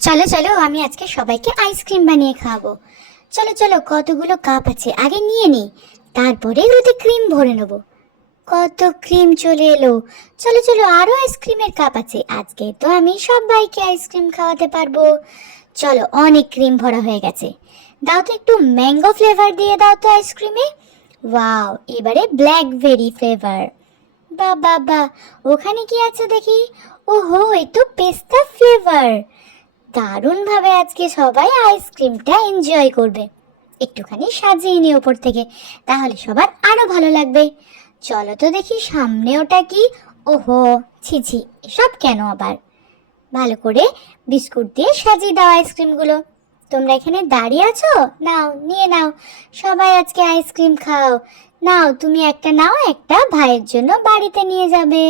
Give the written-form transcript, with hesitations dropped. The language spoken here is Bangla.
চলো চলো, আমি আজকে সবাইকে আইসক্রিম বানিয়ে খাওয়াবো। চলো চলো, কতগুলো কাপ আছে আগে নিয়ে নিই, তারপরে এগুলোতে ক্রিম ভরে নেবো। কত ক্রিম চলে এলো! চলো চলো, আরো আইসক্রিমের কাপ আছে, আজকে তো আমি সবাইকে আইসক্রিম খাওয়াতে পারবো। চলো, অনেক ক্রিম ভরা হয়ে গেছে। দাও তো একটু ম্যাঙ্গো ফ্লেভার দিয়ে দাও তো আইসক্রিমে। ওয়াও, এবারে ব্ল্যাকবেরি ফ্লেভার। বাহ বাহ বাহ, ওখানে কি আছে দেখি? ওহো, এ তো পেস্তা ফ্লেভার। দারুণ ভাবে আজকে সবাই আইসক্রিমটা এনজয় করবে। একটুখানি সাজিয়ে নিই ওপর থেকে, তাহলে সবার আরো ভালো লাগবে। চলো তো দেখি সামনে ওটা কি। ওহো, ছি ছি, এসব কেন আবার? ভালো করে বিস্কুট দিয়ে সাজিয়ে দাও আইসক্রিমগুলো। তোমরা এখানে দাঁড়িয়ে আছো, নাও নিয়ে নাও, সবাই আজকে আইসক্রিম খাও। নাও, তুমি একটা নাও, একটা ভাইয়ের জন্য বাড়িতে নিয়ে যাবে।